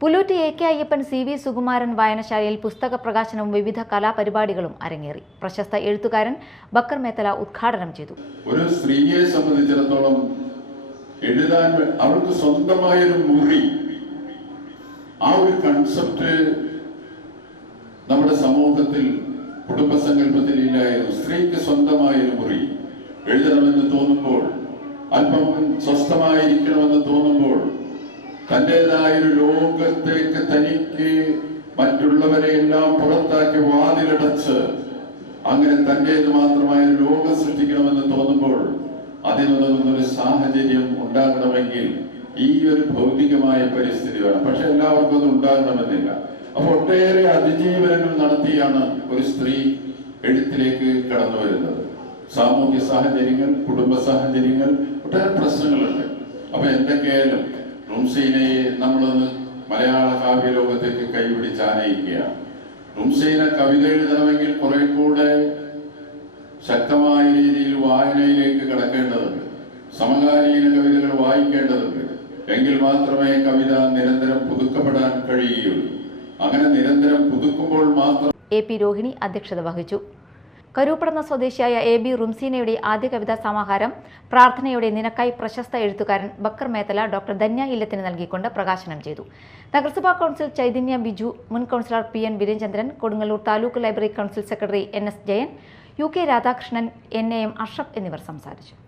Pullut AK. Ayyappan CV. Sukumaran വായനശാലയിൽ പുസ്തക പ്രകാശനവും വിവിധ കലാപരിപാടികളും അരങ്ങേറി. പ്രശസ്ത എഴുത്തുകാരൻ ബക്കർ മേത്തല ഉദ്ഘാടനം ചെയ്തു. ഒരു സ്ത്രീയെ സംബന്ധിച്ചിടത്തോളം എഴുതാൻ അവർക്ക് സ്വന്തമായൊരു മുറി, ആ ഒരു കൺസെപ്റ്റ് നമ്മുടെ സമൂഹത്തിൽ കുടുംബസങ്കല്പത്തിൽ ഇല്ലായിരുന്നു. സ്ത്രീക്ക് സ്വന്തമായൊരു മുറി എഴുതണമെന്ന് തോന്നുമ്പോൾ, അല്പം സ്വസ്ഥമായിരിക്കണമെന്ന് തോന്നുമ്പോൾ, തൻ്റെതായൊരു ലോകത്തേക്ക് തനിക്ക് മറ്റുള്ളവരെയെല്ലാം പുറത്താക്കി വാതിലടച്ച് അങ്ങനെ തൻ്റേത് മാത്രമായ ഒരു ലോകം സൃഷ്ടിക്കണമെന്ന് തോന്നുമ്പോൾ അതിനുതകുന്നൊരു സാഹചര്യം ഉണ്ടാകണമെങ്കിൽ ഈ ഒരു ഭൗതികമായ പരിസ്ഥിതി വേണം. പക്ഷെ എല്ലാവർക്കും അത് ഉണ്ടാകണമെന്നില്ല. അപ്പൊ ഒട്ടേറെ അതിജീവനങ്ങൾ നടത്തിയാണ് ഒരു സ്ത്രീ എഴുത്തിലേക്ക് കടന്നു വരുന്നത്. സാമൂഹ്യ സാഹചര്യങ്ങൾ, കുടുംബ സാഹചര്യങ്ങൾ, ഒട്ടേറെ പ്രശ്നങ്ങളുണ്ട്. അപ്പൊ എന്തൊക്കെയായാലും റുംസീനയെ നമ്മളൊന്ന് മലയാള കാവ്യ ലോകത്തേക്ക് കൈപിടിച്ച് ആനയിക്കുകയാണ്. റുംസീന കവിത എഴുതണമെങ്കിൽ കുറെ കൂടെ ശക്തമായ രീതിയിൽ വായനയിലേക്ക് കടക്കേണ്ടതുണ്ട്. സമകാലീന കവിതകൾ വായിക്കേണ്ടതുണ്ട്. എങ്കിൽ മാത്രമേ കവിത നിരന്തരം പുതുക്കപ്പെടാൻ കഴിയുകയുള്ളൂ. അങ്ങനെ നിരന്തരം പുതുക്കുമ്പോൾ മാത്രം. എ.പി. രോഹിണി അധ്യക്ഷത വഹിച്ചു. കരൂപ്പടന്ന സ്വദേശിയായ എ.ബി. റുംസീനയുടെ ആദ്യ കവിതാ സമാഹാരം പ്രാർത്ഥനയുടെ നിനക്കായി പ്രശസ്ത എഴുത്തുകാരൻ ബക്കർ മേത്തല ഡോക്ടർ ധന്യ ഇല്ലത്തിന് നൽകിക്കൊണ്ട് പ്രകാശനം ചെയ്തു. നഗരസഭാ കൗൺസിൽ ചൈതന്യ ബിജു, മുൻ councillor P N. Veerachandran, Kodungallur taluk library council secretary N.S. Jayan, UK Radhakrishnan, N.A.M. Ashraf എന്നിവർ സംസാരിച്ചു.